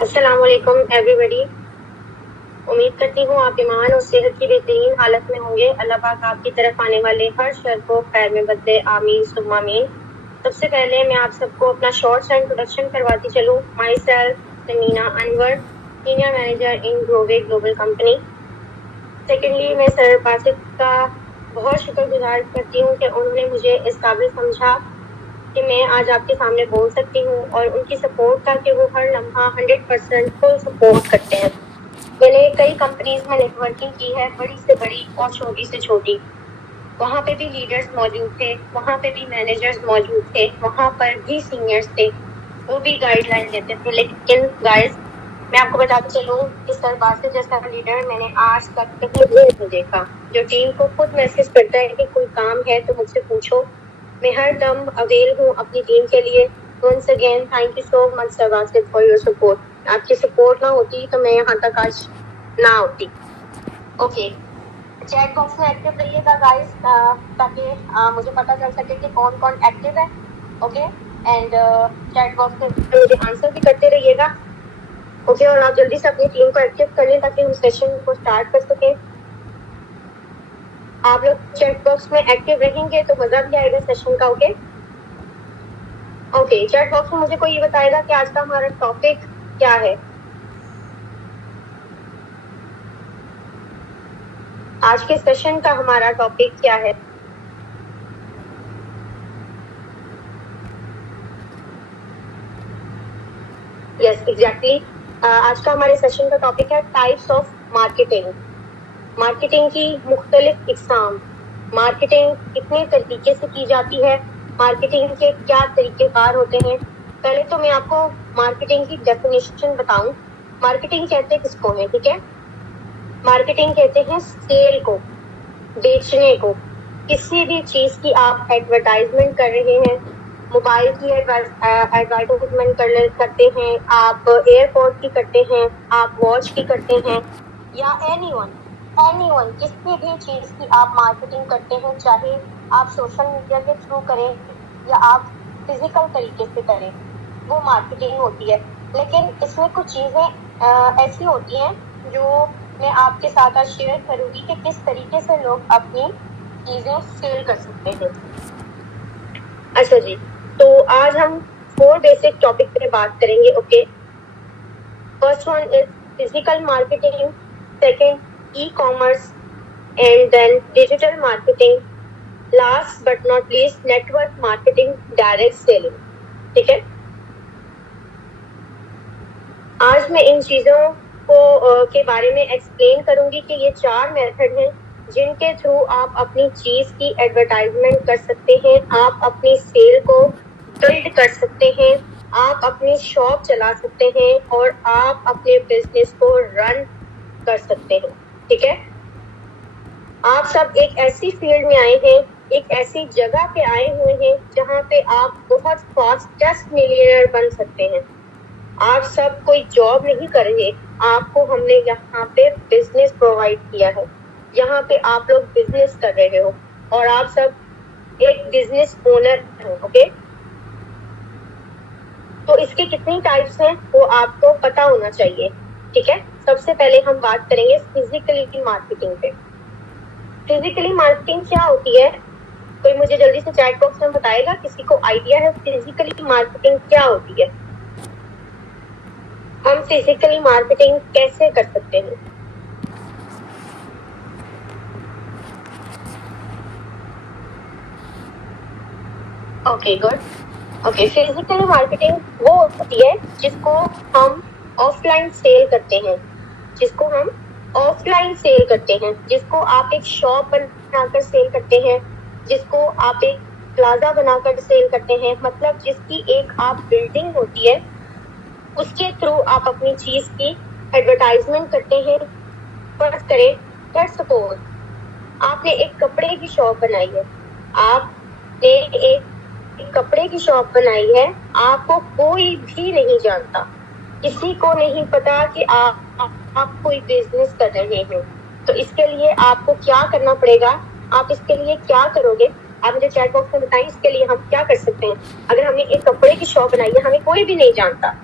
अस्सलाम वालेकुम एवरीबॉडी। उम्मीद करती हूँ आप ईमान और सेहत की बेहतरीन हालत में होंगे। अल्लाह पाक आपकी तरफ आने वाले हर शर को खैर में बदले, आमीन सुम्मा आमीन। सबसे पहले मैं आप सबको अपना शॉर्ट सा इंट्रोडक्शन करवाती चलूँ। Myself Samina Anwar, senior manager in Grove global company. Secondly, मैं सर बासित का बहुत शुक्रगुजार करती हूँ कि उन्होंने मुझे इस काबिल समझा कि मैं आज आपके सामने बोल सकती हूँ, और उनकी सपोर्ट का कि वो हर लम्हा 100% फुल सपोर्ट करते हैं। मैंने कई कंपनीज में नेटवर्किंग की है, बड़ी से बड़ी और छोटी से छोटी। वहाँ पे भी लीडर्स मौजूद थे, वहाँ पे भी मैनेजर्स मौजूद थे, वहाँ पर भी सीनियर्स थे, वो भी गाइडलाइन देते थे। लेकिन गाइस, मैं आपको बताते चलूँ कि सर बासित जैसा लीडर मैंने आज तक कहीं भी नहीं देखा, जो टीम को खुद मैसेज करता है कि कोई काम है तो मुझसे पूछो। मैं हर दम अवेल हूँ अपनी टीम के लिए। Once again thank you so much sir Basit for your support. आपकी सपोर्ट ना होती तो मैं यहाँ तक आज ना होती। ओके, चैट बॉक्स में एक्टिव रहिएगा गाइस, ताकि मुझे पता चल सके कि कौन कौन एक्टिव है। ओके, एंड चैट बॉक्स में मुझे आंसर भी करते रहिएगा। ओके, और आप जल्दी से अपनी टीम को एक्टिव कर लें ताकि हम सेशन को स्टार्ट कर सकें। आप लोग चैट बॉक्स में एक्टिव रहेंगे तो मजा भी आएगा सेशन का। ओके ओके, चैट बॉक्स में मुझे कोई ये बताएगा कि आज का हमारा टॉपिक क्या है। आज के सेशन का हमारा टॉपिक क्या है? यस एग्जैक्टली, आज का हमारे सेशन का टॉपिक है टाइप्स ऑफ मार्केटिंग। मार्केटिंग की मुख्तलिफ इकसाम, मार्केटिंग कितने तरीके से की जाती है, मार्केटिंग के क्या तरीकेकार होते हैं। पहले तो मैं आपको मार्केटिंग की डेफिनेशन बताऊं। मार्केटिंग कहते हैं किसको है, ठीक है? मार्केटिंग कहते हैं सेल को, बेचने को। किसी भी चीज की आप एडवर्टाइजमेंट कर रहे हैं, मोबाइल की एडवर्टाइजमेंट करते हैं, आप एयरपोर्ट की करते हैं, आप वॉच की करते हैं, या एनीवन किसी भी चीज की आप मार्केटिंग करते हैं, चाहे आप सोशल मीडिया के थ्रू करें या आप फिजिकल तरीके से करें, वो मार्केटिंग होती है। लेकिन इसमें कुछ चीजें ऐसी होती हैं जो मैं आपके साथ आज शेयर करूंगी कि किस तरीके से लोग अपनी चीजें सेल कर सकते हैं। अच्छा जी, तो आज हम 4 बेसिक टॉपिक पे बात करेंगे। Okay, first one is physical marketing, second e commerce, and then digital marketing, last but not least network marketing, direct selling. ठीक है, आज मैं इन चीजों को के बारे में एक्सप्लेन करूंगी कि ये 4 मेथड हैं जिनके थ्रू आप अपनी चीज की एडवर्टाइजमेंट कर सकते हैं, आप अपनी सेल को बिल्ड कर सकते हैं, आप अपनी शॉप चला सकते हैं, और आप अपने बिजनेस को रन कर सकते हैं। ठीक है, आप सब एक ऐसी फील्ड में आए हैं, एक ऐसी जगह पे आए हुए हैं जहाँ पे आप बहुत फास्टेस्ट मिलियनर बन सकते हैं। आप सब कोई जॉब नहीं कर रहे, आपको हमने यहाँ पे बिजनेस प्रोवाइड किया है, यहाँ पे आप लोग बिजनेस कर रहे हो और आप सब एक बिजनेस ओनर हो। ओके, तो इसके कितनी टाइप्स हैं वो आपको पता होना चाहिए। ठीक है, सबसे पहले हम बात करेंगे फिजिकली मार्केटिंग पे। फिजिकली मार्केटिंग क्या होती है? कोई मुझे जल्दी से चैट बॉक्स में बताएगा, किसी को आइडिया है फिजिकली मार्केटिंग क्या होती है? हम फिजिकली मार्केटिंग कैसे कर सकते हैं? Okay good. Okay, physically marketing वो होती है जिसको हम ऑफलाइन सेल करते हैं, जिसको आप एक शॉप बनाकर सेल करते हैं, जिसको आप एक प्लाजा बनाकर सेल करते हैं। मतलब जिसकी एक आप बिल्डिंग होती है, उसके थ्रू आप अपनी चीज की एडवर्टाइजमेंट करते हैं। फर्स्ट करें, लेट्स सपोज आपने एक कपड़े की शॉप बनाई है, आपने एक कपड़े की शॉप बनाई है, आपको कोई भी नहीं जानता, किसी को नहीं पता कि आप कोई बिजनेस कर रहे हैं। तो इसके लिए आपको क्या करना पड़ेगा? आप इसके लिए क्या करोगे? आप मुझे चैट बॉक्स में बताएं, इसके लिए हम क्या कर सकते हैं। अगर हमने एक कपड़े की शॉप बनाई है, हमें कोई भी नहीं जानता,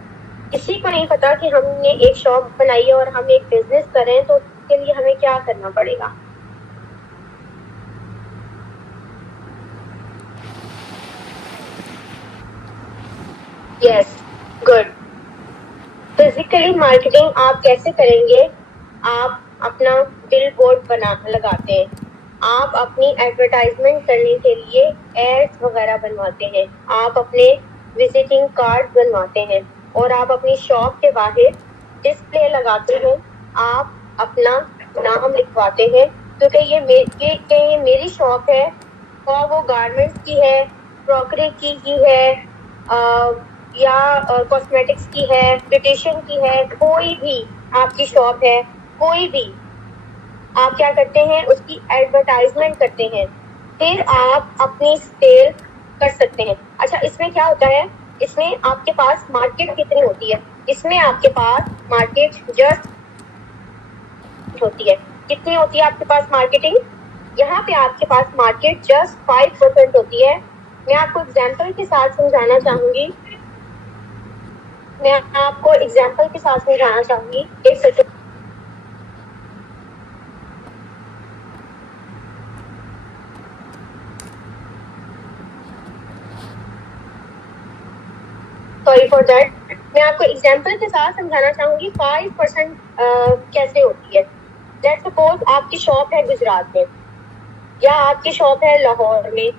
किसी को नहीं पता कि हमने एक शॉप बनाई है और हम एक बिजनेस कर रहे हैं, तो उसके लिए हमें क्या करना पड़ेगा। Yes, good. फिजिकली मार्केटिंग आप कैसे करेंगे। आप अपना बिल बोर्ड बना लगाते हैं, आप अपनी एडवर्टाइजमेंट करने के लिए एड्स वगैरह बनवाते हैं, आप अपने विजिटिंग कार्ड बनवाते हैं और आप अपनी शॉप के बाहर डिस्प्ले लगाते हैं। आप अपना नाम लिखवाते हैं, क्योंकि ये मेरी शॉप है और वो गारमेंट्स की है, क्रॉकरी की है, या कॉस्मेटिक्स की है, ब्यूटिशियन की है, कोई भी आपकी शॉप है, कोई भी आप क्या करते हैं, उसकी एडवर्टाइजमेंट करते हैं, फिर आप अपनी सेल कर सकते हैं। अच्छा, इसमें क्या होता है, इसमें आपके पास मार्केट कितनी होती है, इसमें आपके पास मार्केट जस्ट होती है। कितनी होती है आपके पास मार्केटिंग, यहाँ पे आपके पास मार्केट जस्ट 5% होती है। मैं आपको एग्जाम्पल के साथ समझाना चाहूंगी, एक सेकंड। Sorry for that. मैं आपको एग्जाम्पल के साथ समझाना चाहूंगी 5% कैसे होती है। लेट्स सपोज आपकी शॉप है गुजरात में, या आपकी शॉप है लाहौर में,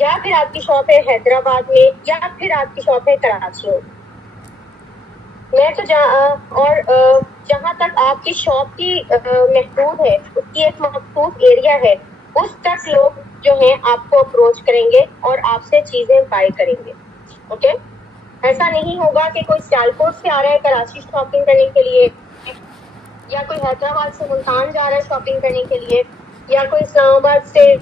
या फिर आपकी शॉप है हैदराबाद में, या फिर आपकी शॉप है कराची में। मैं तो जहाँ तक आपकी शॉप की महदूद है, उसकी एक मखसूस एरिया है, उस तक लोग जो है आपको अप्रोच करेंगे और आपसे चीजें बाय करेंगे। ओके, ऐसा नहीं होगा कि कोई सियालकोट से आ रहा है कराची शॉपिंग करने के लिए, या कोई हैदराबाद से मुल्तान जा रहा है शॉपिंग करने के लिए, या कोई इस्लामाबाद से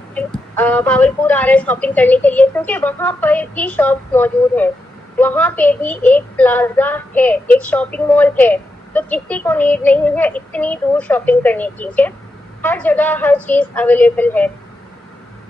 भावलपुर आ रहा है शॉपिंग करने के लिए, क्योंकि वहाँ पर भी शॉप मौजूद है, वहाँ पे भी एक प्लाजा है, एक शॉपिंग मॉल है। तो किसी को नीड नहीं है इतनी दूर शॉपिंग करने की। हर जगह हर चीज अवेलेबल है।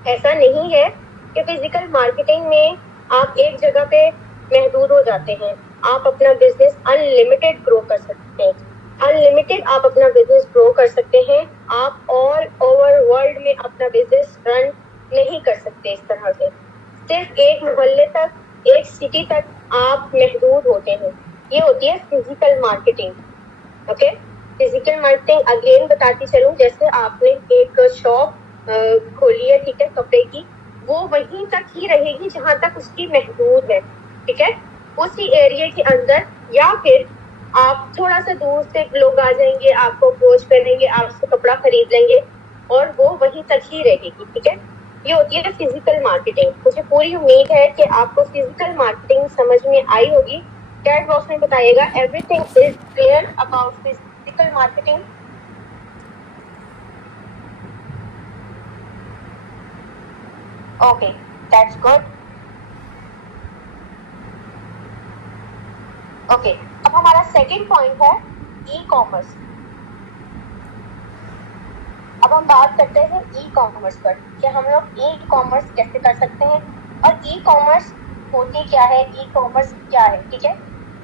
ऐसा नहीं है कि फिजिकल मार्केटिंग में आप एक जगह पे महदूद हो जाते हैं। आप अपना बिजनेस अनलिमिटेड ग्रो कर सकते हैं, अनलिमिटेड आप अपना बिजनेस ग्रो कर सकते हैं। आप ऑल ओवर वर्ल्ड में अपना बिजनेस रन नहीं कर सकते इस तरह से। सिर्फ एक मोहल्ले तक, एक सिटी तक आप महदूद होते हैं। ये होती है physical marketing. Okay, physical marketing again बताती चलूं, जैसे आपने एक शॉप खोली है, ठीक है, कपड़े की, वो वहीं तक ही रहेगी जहां तक उसकी महदूद है, ठीक है, उसी एरिया के अंदर। या फिर आप थोड़ा सा दूर से लोग आ जाएंगे, आपको अप्रोच करेंगे, आपसे कपड़ा खरीद लेंगे और वो वहीं तक ही रहेगी, ठीक है। ये होती है फिजिकल मार्केटिंग। मुझे पूरी उम्मीद है कि आपको फिजिकल मार्केटिंग समझ में आई होगी। चैट बॉक्स में बताइएगा everything is clear about physical marketing. Okay, that's good. Okay, अब हमारा सेकंड पॉइंट है ई कॉमर्स। अब हम बात करते हैं ई कॉमर्स पर, कि हम लोग ई कॉमर्स कैसे कर सकते हैं और ई कॉमर्स होती क्या है, ई कॉमर्स क्या है, ठीक है।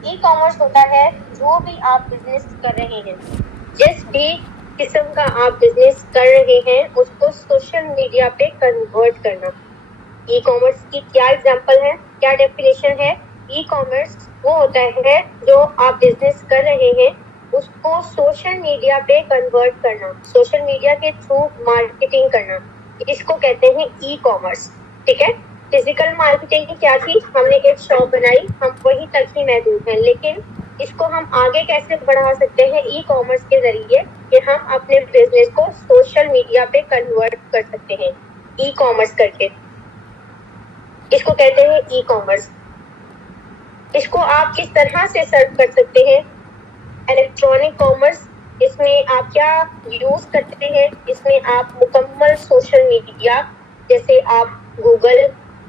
ई कॉमर्स होता है जो भी आप बिजनेस कर रहे हैं, जिस भी किस्म का आप बिजनेस कर रहे हैं, उसको सोशल मीडिया पे कन्वर्ट करना। ई कॉमर्स की क्या एग्जांपल है, क्या डेफिनेशन है। ई कॉमर्स वो होता है जो आप बिजनेस कर रहे हैं, उसको सोशल मीडिया पे कन्वर्ट करना, सोशल मीडिया के थ्रू मार्केटिंग करना, इसको कहते हैं ई कॉमर्स, ठीक है। फिजिकल मार्केटिंग की क्या थी, हमने एक शॉप बनाई, हम वहीं तक ही महदूद हैं, लेकिन इसको हम आगे कैसे बढ़ा सकते हैं ई कॉमर्स के जरिए, कि हम अपने बिजनेस को सोशल मीडिया पे कन्वर्ट कर सकते हैं ई कॉमर्स करके। इसको कहते हैं ई कॉमर्स। इसको आप किस तरह से सर्व कर सकते हैं, इलेक्ट्रॉनिक कॉमर्स। इसमें आप क्या यूज करते हैं, इसमें आप मुकम्मल सोशल मीडिया, जैसे आप गूगल,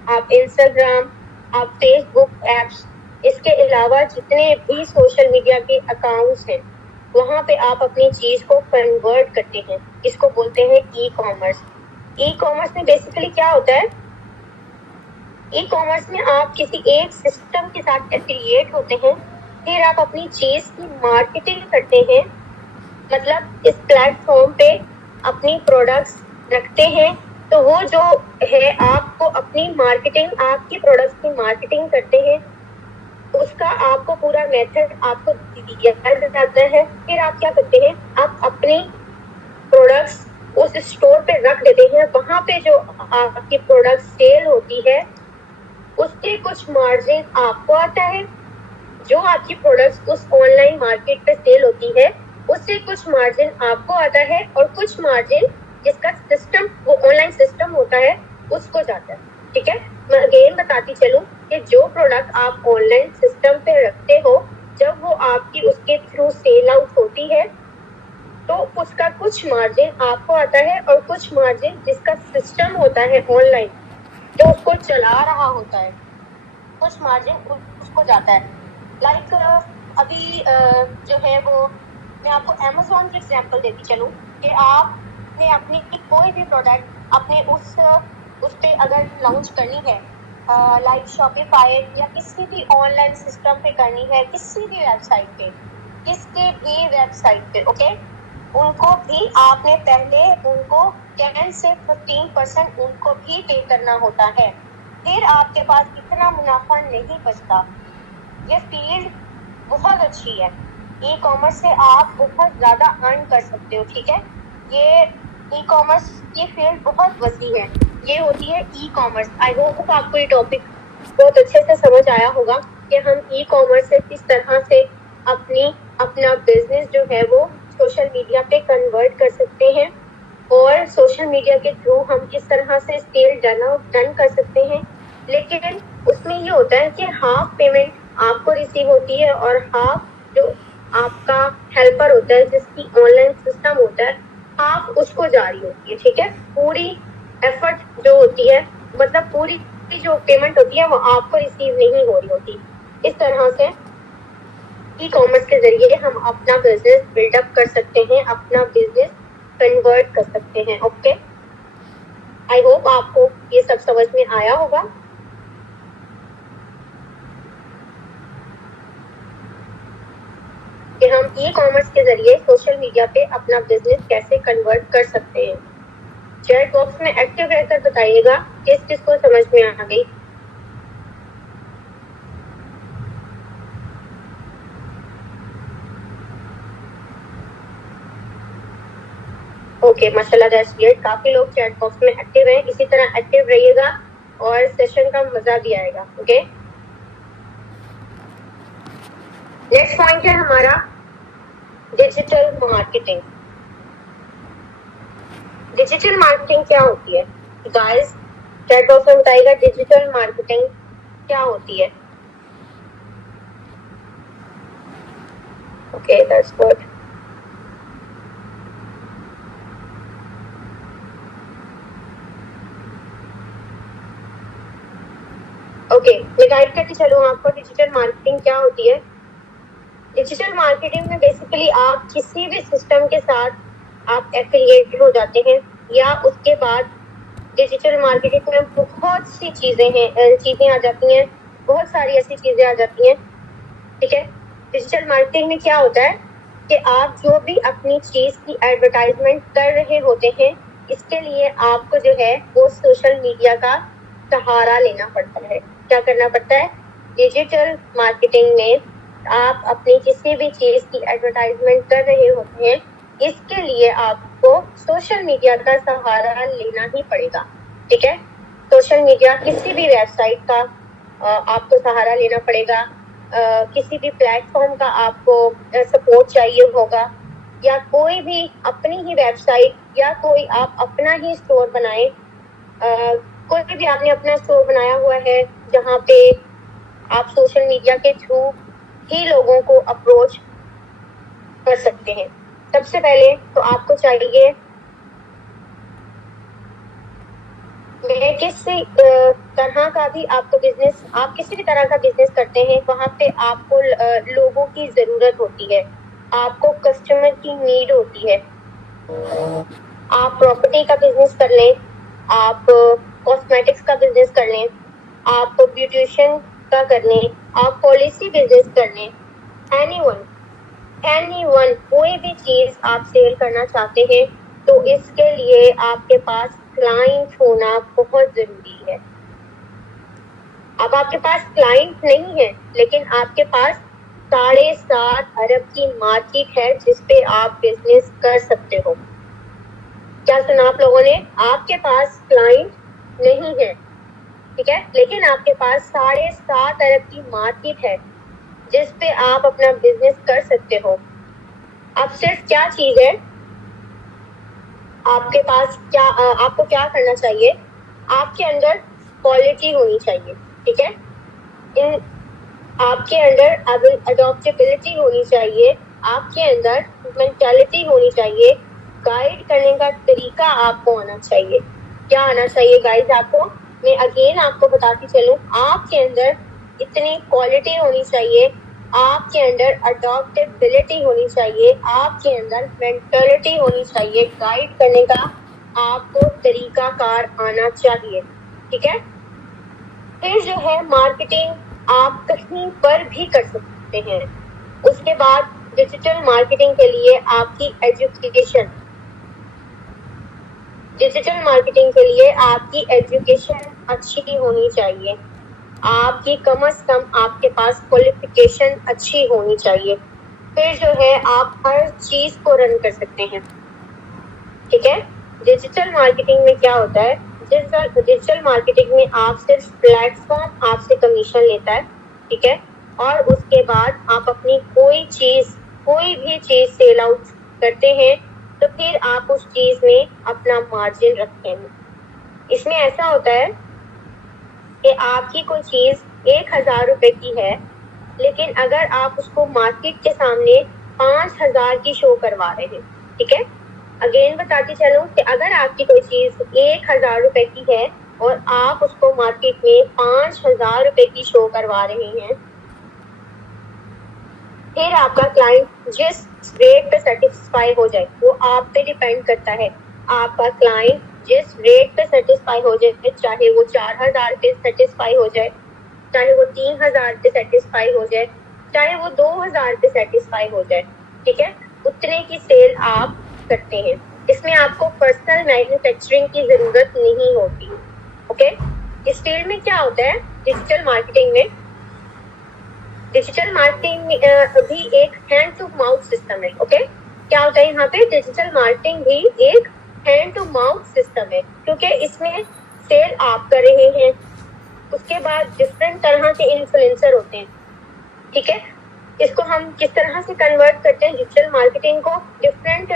आप इंस्टाग्राम, आप फेसबुक एप्स, इसके अलावा जितने भी सोशल मीडिया के अकाउंट्स हैं, वहां पे आप अपनी चीज को कन्वर्ट करते हैं। इसको बोलते हैं ई कॉमर्स। ई कॉमर्स में बेसिकली क्या होता है, ई कॉमर्स में आप किसी एक सिस्टम के साथ एफिलिएट होते हैं, फिर आप अपनी चीज की मार्केटिंग करते हैं, मतलब इस प्लेटफॉर्म पे अपनी प्रोडक्ट्स रखते हैं। तो वो जो है आपको अपनी मार्केटिंग, आपकी प्रोडक्ट्स की मार्केटिंग करते हैं, उसका आपको पूरा मेथड आपको दिया जाता है। फिर आप क्या करते हैं, आप अपनी प्रोडक्ट्स उस स्टोर पे रख देते हैं। वहां पे जो आपकी प्रोडक्ट सेल होती है उसके कुछ मार्जिन आपको आता है। जो आपकी प्रोडक्ट्स उस ऑनलाइन मार्केट पे सेल होती है उससे कुछ मार्जिन आपको आता है, और कुछ मार्जिन जिसका सिस्टम, वो ऑनलाइन सिस्टम होता है, उसको जाता है। ठीक है, मैं अगेन बताती चलूं कि जो प्रोडक्ट आप ऑनलाइन सिस्टम पे रखते हो, जब वो आपकी उसके थ्रू सेल आउट होती है तो उसका कुछ मार्जिन आपको आता है, और कुछ मार्जिन जिसका सिस्टम होता है ऑनलाइन जो उसको चला रहा होता है, कुछ मार्जिन उसको जाता है। लाइक अभी जो है वो मैं आपको अमेज़न की एग्जांपल देती चलूं कि आपने अपनी कोई भी प्रोडक्ट अपने उस पे अगर लॉन्च करनी है, लाइक शॉपिफाई या किसी भी ऑनलाइन सिस्टम पे करनी है, किसी भी वेबसाइट पे, किसके भी वेबसाइट पे, ओके, उनको भी आपने पहले उनको 10 से 15% उनको भी पे करना होता है। फिर आपके पास इतना मुनाफा नहीं बचता। ये फील्ड बहुत अच्छी है, ई कॉमर्स से आप बहुत ज़्यादा अर्न कर सकते हो। ठीक है, ये ई कॉमर्स की फील्ड बहुत वसी है, ये होती है ई कॉमर्स। आई होप आपको ये टॉपिक बहुत अच्छे से समझ आया होगा कि हम ई कॉमर्स से किस तरह से अपना बिजनेस जो है वो सोशल मीडिया पे कन्वर्ट कर सकते हैं, और सोशल मीडिया के थ्रू हम किस तरह से सेल डन कर सकते हैं। लेकिन उसमें ये होता है कि हाफ पेमेंट आपको रिसीव होती है, और हाफ जो आपका हेल्पर होता है, जिसकी ऑनलाइन सिस्टम होता है, हाफ उसको जारी होती है। ठीक है, पूरी एफर्ट जो होती है, मतलब पूरी जो पेमेंट होती है वो आपको रिसीव नहीं हो रही होती। इस तरह से ई कॉमर्स के जरिए हम अपना बिजनेस बिल्डअप कर सकते हैं, अपना बिजनेस कन्वर्ट कर सकते हैं। ओके, आई होप आपको ये सब समझ में आया होगा। कि हम ई कॉमर्स के जरिए सोशल मीडिया पे अपना बिजनेस कैसे कन्वर्ट कर सकते हैं। चैट बॉक्स में एक्टिव रहकर बताइएगा किस किस को समझ में आ गई। ओके, माशाल्लाह, दैट्स ग्रेट। काफी लोग चैट बॉक्स में एक्टिव हैं, इसी तरह एक्टिव रहिएगा और सेशन का मजा भी आएगा। ओके, नेक्स्ट पॉइंट है हमारा डिजिटल मार्केटिंग। डिजिटल मार्केटिंग क्या होती है गाइस? चैट बॉक्स में बताइएगा डिजिटल मार्केटिंग क्या होती है। Okay, that's good. ओके, मैं गाइड करके चलूँ आपको डिजिटल मार्केटिंग क्या होती है। डिजिटल मार्केटिंग में बेसिकली आप किसी भी सिस्टम के साथ आप एफिलिएटेड हो जाते हैं, या उसके बाद डिजिटल मार्केटिंग में बहुत सी चीजें आ जाती हैं, बहुत सारी ऐसी चीजें आ जाती हैं। ठीक है, डिजिटल मार्केटिंग में क्या होता है कि आप जो भी अपनी चीज की एडवर्टाइजमेंट कर रहे होते हैं, इसके लिए आपको जो है वो सोशल मीडिया का सहारा लेना पड़ता है। क्या करना पड़ता है? डिजिटल मार्केटिंग में आप अपनी किसी भी चीज की एडवर्टाइजमेंट कर रहे होते हैं, इसके लिए आपको सोशल मीडिया का सहारा लेना ही पड़ेगा। ठीक है, सोशल मीडिया, किसी भी वेबसाइट का आपको सहारा लेना पड़ेगा, किसी भी प्लेटफॉर्म का आपको सपोर्ट चाहिए होगा, या कोई भी अपनी ही वेबसाइट, या कोई आप अपना ही स्टोर बनाए, कोई भी आपने अपना स्टोर बनाया हुआ है जहाँ पे आप सोशल मीडिया के थ्रू ही लोगों को अप्रोच कर सकते हैं। सबसे पहले तो आपको चाहिए, मैं किसी तरह का भी आपको बिजनेस, आप किसी भी तरह का बिजनेस करते हैं, वहाँ पे आपको लोगों की जरूरत होती है, आपको कस्टमर की नीड होती है। आप प्रॉपर्टी का बिजनेस कर लें, आप कॉस्मेटिक्स का बिजनेस कर लें, आप ब्यूटिशियन का कर लें, आप पॉलिसी बिजनेस कर लें, एनीवन एनीवन कोई भी चीज आप सेल करना चाहते हैं तो इसके लिए आपके पास क्लाइंट होना बहुत जरूरी है। अब आपके पास क्लाइंट नहीं है लेकिन आपके पास 7.5 अरब की मार्केट है जिसपे आप बिजनेस कर सकते हो। क्या सुना आप लोगों ने? आपके पास क्लाइंट नहीं है, ठीक है, लेकिन आपके पास 7.5 अरब की मार्केट है जिस पे आप अपना बिजनेस कर सकते हो। अब सिर्फ क्या चीज है आपके पास, क्या आपको क्या करना चाहिए? आपके अंदर क्वालिटी होनी चाहिए, ठीक है, इन आपके अंदर अडॉप्टेबिलिटी होनी चाहिए, आपके अंदर मेंटालिटी होनी चाहिए, गाइड करने का तरीका आपको आना चाहिए। क्या आना चाहिए गाइड आपको? मैं अगेन आपको बताती चलूं, आपके अंदर इतनी क्वालिटी होनी चाहिए, आपके अंदर अडॉप्टेबिलिटी होनी चाहिए, आपके अंदर मेंटालिटी होनी चाहिए, गाइड करने का आपको तरीकाकार आना चाहिए, ठीक है। फिर जो है मार्केटिंग आप कहीं पर भी कर सकते हैं। उसके बाद डिजिटल मार्केटिंग के लिए आपकी एजुकेशन, डिजिटल मार्केटिंग के लिए आपकी एजुकेशन अच्छी होनी चाहिए, आपकी कम से कम आपके पास क्वालिफिकेशन अच्छी होनी चाहिए। फिर जो है आप हर चीज को रन कर सकते हैं, ठीक है। डिजिटल मार्केटिंग में क्या होता है? डिजिटल मार्केटिंग में आप सिर्फ प्लेटफॉर्म आपसे कमीशन लेता है, ठीक है, और उसके बाद आप अपनी कोई भी चीज सेल आउट करते हैं तो फिर आप उस चीज में अपना मार्जिन रखते हैं। इसमें ऐसा होता है कि आपकी कोई चीज 1,000 रुपए की है लेकिन अगर आप उसको मार्केट के सामने 5,000 की शो करवा रहे हैं, ठीक है, अगेन बताती चलूं कि अगर आपकी कोई चीज 1,000 रुपए की है और आप उसको मार्केट में 5,000 रुपए की शो करवा रहे हैं, फिर आपका क्लाइंट जिस रेट पे सेटिस्फाई हो जाए वो आप पे डिपेंड करता है। आपका क्लाइंट जिस रेट पे सेटिस्फाई हो जाए, चाहे वो 4,000 पे सेटिस्फाई हो जाए, चाहे वो 3,000 पे सेटिस्फाई हो जाए, चाहे वो 2,000 पे सेटिस्फाई हो जाए, ठीक है, उतने की सेल आप करते हैं। इसमें आपको पर्सनल मैन्युफैक्चरिंग की जरूरत नहीं होती, ओके। इस फील्ड में क्या होता है? डिजिटल मार्केटिंग में, डिजिटल मार्केटिंग भी एक हैंड टू माउथ सिस्टम है, ओके। क्या होता है यहाँ पे? डिजिटल मार्केटिंग भी एक हैंड टू माउथ सिस्टम है क्योंकि इसमें सेल आप कर रहे हैं, उसके बाद डिफरेंट तरह के इन्फ्लुएंसर होते हैं, ठीक है। इसको हम किस तरह से कन्वर्ट करते हैं डिजिटल मार्केटिंग को? डिफरेंट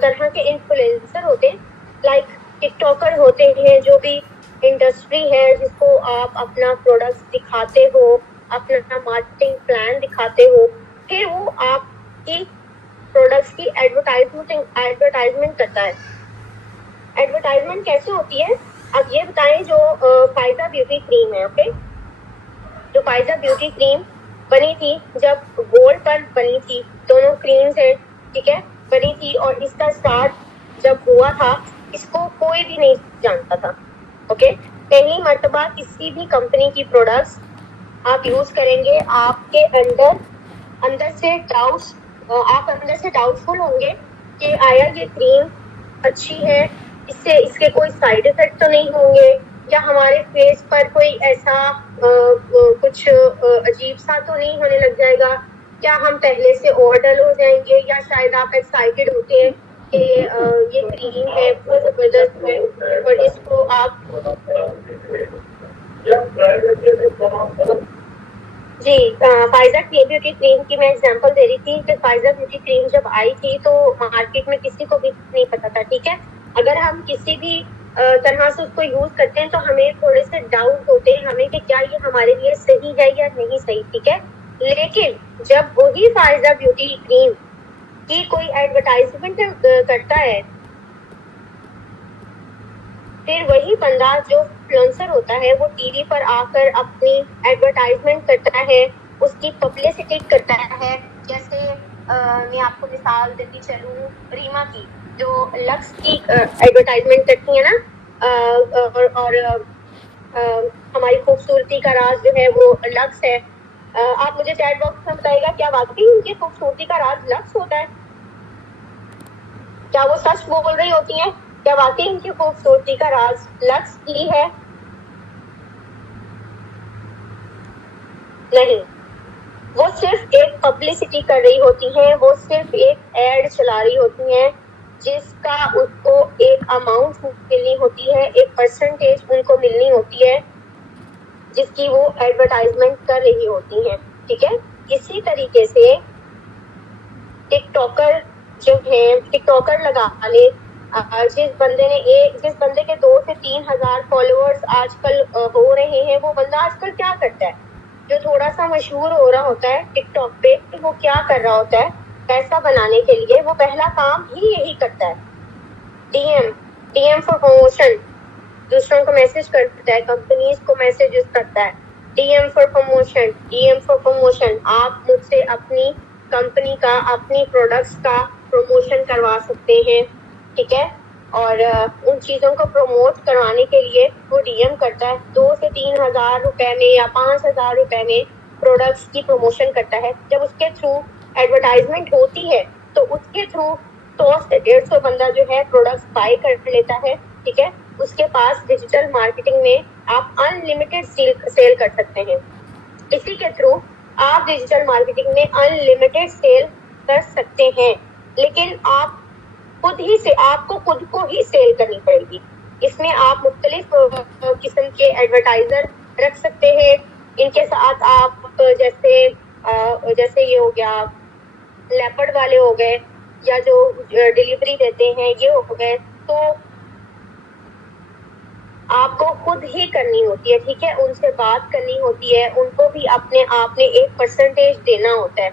तरह के इन्फ्लुएंसर होते हैं, लाइक टिकटॉकर होते हैं, जो भी इंडस्ट्री है जिसको आप अपना प्रोडक्ट दिखाते हो, अपना मार्केटिंग प्लान दिखाते हो, फिर वो आपकी प्रोडक्ट्स की एडवर्टाइजमेंट करता है। एडवर्टाइजमेंट कैसे होती है? अब ये बताएं, जो फायदा ब्यूटी क्रीम है, ओके, जो फायदा ब्यूटी क्रीम बनी थी, जब गोल्ड पर बनी थी, दोनों क्रीम्स है, ठीक है, बनी थी, और इसका स्टार्ट जब हुआ था इसको कोई भी नहीं जानता था, ओके। पहली मर्तबा किसी भी कंपनी की प्रोडक्ट्स आप यूज करेंगे, आपके अंदर से डाउट्स, आप अंदर से डाउटफुल होंगे कि आया ये क्रीम अच्छी है, इससे इसके कोई साइड इफेक्ट तो नहीं होंगे, या हमारे फेस पर कोई ऐसा कुछ अजीब सा तो नहीं होने लग जाएगा, क्या हम पहले से और डल हो जाएंगे, या शायद आप एक्साइटेड होते हैं कि ये क्रीम है बहुत जबरदस्त है और इसको आप जी फाइजा ब्यूटी क्रीम की मैं एग्जांपल दे रही थी कि फाइजा ब्यूटी क्रीम जब आई थी तो मार्केट में किसी को भी नहीं पता था, ठीक है। अगर हम किसी भी तरह से उसको यूज करते हैं तो हमें थोड़े से डाउट होते हैं हमें कि क्या ये हमारे लिए सही है या नहीं सही, ठीक है। लेकिन जब वही फाइजा ब्यूटी क्रीम की कोई एडवर्टाइजमेंट करता है, फिर वही बंदा जो इन्फ्लुएंसर होता है वो टीवी पर आकर अपनी एडवर्टाइजमेंट करता है, उसकी पब्लिसिटी करता है। जैसे मैं आपको मिसाल देती चलूं, रीमा की जो लक्स की एडवर्टाइजमेंट करती है ना, और हमारी खूबसूरती का राज जो है वो लक्स है, आप मुझे चैट बॉक्स में बताइएगा, क्या वाकई उनकी खूबसूरती का राज लक्स होता है? क्या वो सच बोल रही होती हैं? क्या वाकई उनकी खूबसूरती का राज लक्स ही है? नहीं, वो सिर्फ एक पब्लिसिटी कर रही होती हैं, वो सिर्फ एक एड चला रही होती हैं, जिसका उसको एक अमाउंट मिलनी होती है, एक परसेंटेज उनको मिलनी होती है, जिसकी वो एडवर्टाइजमेंट कर रही होती हैं। ठीक है, इसी तरीके से टिकटॉकर जो है, टिकटॉकर लगा ले, जिस बंदे के 2 से 3 हजार फॉलोअर्स आजकल हो रहे हैं, वो बंदा आजकल क्या करता है? जो थोड़ा सा मशहूर हो रहा होता है टिकटॉक पे, वो क्या कर रहा होता है? पैसा बनाने के लिए वो पहला काम ही यही करता है, डीएम फॉर प्रमोशन, दूसरों को मैसेज करता है, कंपनीज को मैसेजेस करता है, डीएम फॉर प्रमोशन। आप मुझसे अपनी कंपनी का, अपनी प्रोडक्ट्स का प्रमोशन करवा सकते हैं। ठीक है, और उन चीज़ों को प्रमोट करवाने के लिए वो डीएम करता है, 2 से 3 हजार रुपए में या 5 हजार रुपए में प्रोडक्ट्स की प्रमोशन करता है। जब उसके थ्रू एडवर्टाइजमेंट होती है तो उसके थ्रू 100 से 150 बंदा जो है प्रोडक्ट्स बाय कर लेता है। ठीक है, उसके पास डिजिटल मार्केटिंग में आप अनलिमिटेड सेल कर सकते हैं। इसी के थ्रू आप डिजिटल मार्केटिंग में अनलिमिटेड सेल कर सकते हैं, लेकिन आप आपको खुद को ही सेल करनी पड़ेगी। इसमें आप मुख्तलिफ किस्म के एडवर्टाइजर रख सकते हैं। इनके साथ आप जैसे ये हो गया, लेपर्ड वाले हो गए, या जो डिलीवरी देते हैं ये हो गए, तो आपको खुद ही करनी होती है। ठीक है, उनसे बात करनी होती है, उनको भी अपने आप में एक परसेंटेज देना होता है।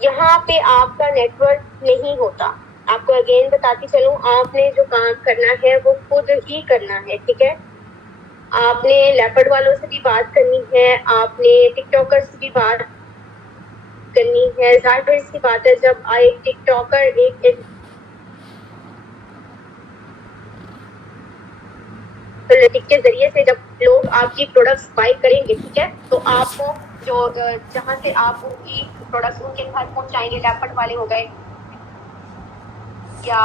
यहाँ पे आपका नेटवर्क नहीं होता। आपको अगेन बताती चलूं, आपने जो काम करना है वो खुद ही करना है। ठीक है, आपने लेपर्ड वालों से भी बात करनी है, आपने टिकटॉकर से भी बात करनी है। जाहिर सी बात है, जब एक टिकटॉकर एक के जरिए से जब लोग आपकी प्रोडक्ट्स बाय करेंगे, ठीक है, तो आपको जो जहाँ से आप उनकी प्रोडक्ट्स उनके घर पहुंचाएंगे, लेपर्ड वाले हो गए या